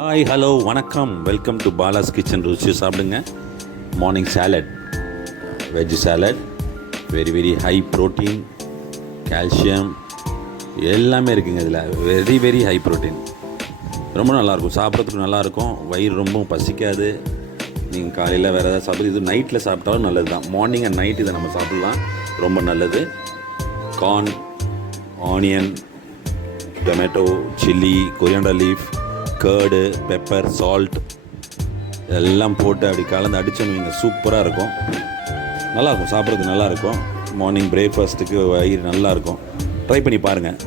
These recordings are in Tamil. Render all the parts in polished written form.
ஹாய் ஹலோ வணக்கம், வெல்கம் டு பாலாஸ் கிச்சன். ருசி சாப்பிடுங்க. Morning salad, veg salad, very very high protein, calcium எல்லாமே இருக்குங்க. இதில் வெரி வெரி ஹை ப்ரோட்டீன். ரொம்ப நல்லாயிருக்கும், சாப்பிட்றதுக்கு நல்லாயிருக்கும். வயிறு ரொம்ப பசிக்காது. நீங்கள் காலையில் வேறு ஏதாவது சாப்பிடுது, இது நைட்டில் சாப்பிட்டாலும் நல்லது தான். மார்னிங் அண்ட் நைட் இதை நம்ம சாப்பிட்லாம், ரொம்ப நல்லது. Corn, onion, tomato, chilli, coriander leaf, curd, pepper, salt எல்லாம் போட்டு அப்படி கலந்து அடிச்சோன்னு வைங்க, சூப்பராக இருக்கும். நல்லாயிருக்கும், சாப்பிட்றதுக்கு நல்லாயிருக்கும். மார்னிங் பிரேக்ஃபாஸ்ட்டுக்கு வயிறு நல்லாயிருக்கும். ட்ரை பண்ணி பாருங்கள்.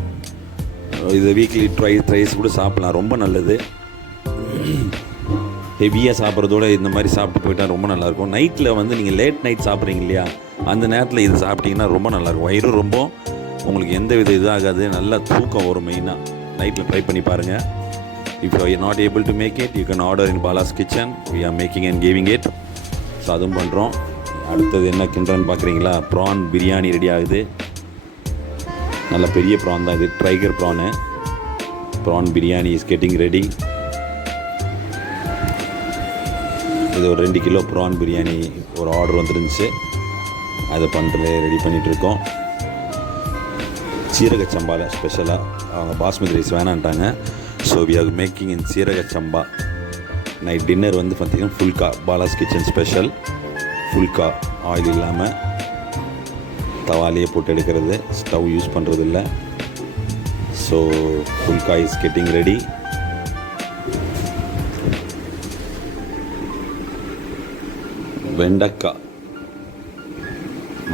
இது வீக்லி ட்ரைஸ் கூட சாப்பிட்லாம், ரொம்ப நல்லது. ஹெவியாக சாப்பிட்றதோட இந்த மாதிரி சாப்பிட்டு போயிட்டால் ரொம்ப நல்லாயிருக்கும். நைட்டில் வந்து நீங்கள் லேட் நைட் சாப்பிட்றீங்க இல்லையா, அந்த நேரத்தில் இது சாப்பிட்டிங்கன்னா ரொம்ப நல்லாயிருக்கும். வயிறு ரொம்ப உங்களுக்கு எந்த வித இதாகாது, நல்லா தூக்கம் வரும். மெயினாக நைட்டில் ட்ரை பண்ணி பாருங்கள். If you are not able to make it, you can order in Bala's Kitchen. We are making and giving it. So அதுவும் பண்ணுறோம். அடுத்தது என்ன கிண்டுறன்னு பார்க்குறீங்களா? ப்ரான் பிரியாணி ரெடி ஆகுது. நல்ல பெரிய ப்ரான் தான் இது, tiger prawn. Prawn biryani is getting ready. இது ஒரு 2 கிலோ ப்ரான் பிரியாணி ஒரு ஆர்டர் வந்துருந்துச்சு, அதை ரெடி பண்ணிகிட்ருக்கோம். சீரக சம்பாவில் ஸ்பெஷலாக அவங்க பாஸ்மதி ரைஸ் வேணான்ட்டாங்க. So we are making in சீரக சம்பா. நைட் டின்னர் வந்து பார்த்திங்கன்னா phulka, Bala's kitchen special phulka. Oil இல்லாமல் தவாலையே போட்டு எடுக்கிறது, ஸ்டவ் யூஸ் பண்ணுறது இல்லை. So phulka is getting ready. வெண்டைக்காய்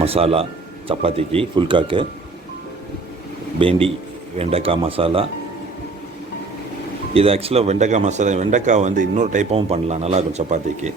மசாலா சப்பாத்திக்கு, ஃபுல்காக்கு பேண்டி வெண்டைக்காய் மசாலா. இது ஆக்சுவலாக வெண்டைக்காய் மசாலா, வெண்டைக்காய் வந்து இன்னொரு டைப்பாகவும் பண்ணலாம், நல்லாயிருக்கும் சப்பாத்திக்கு.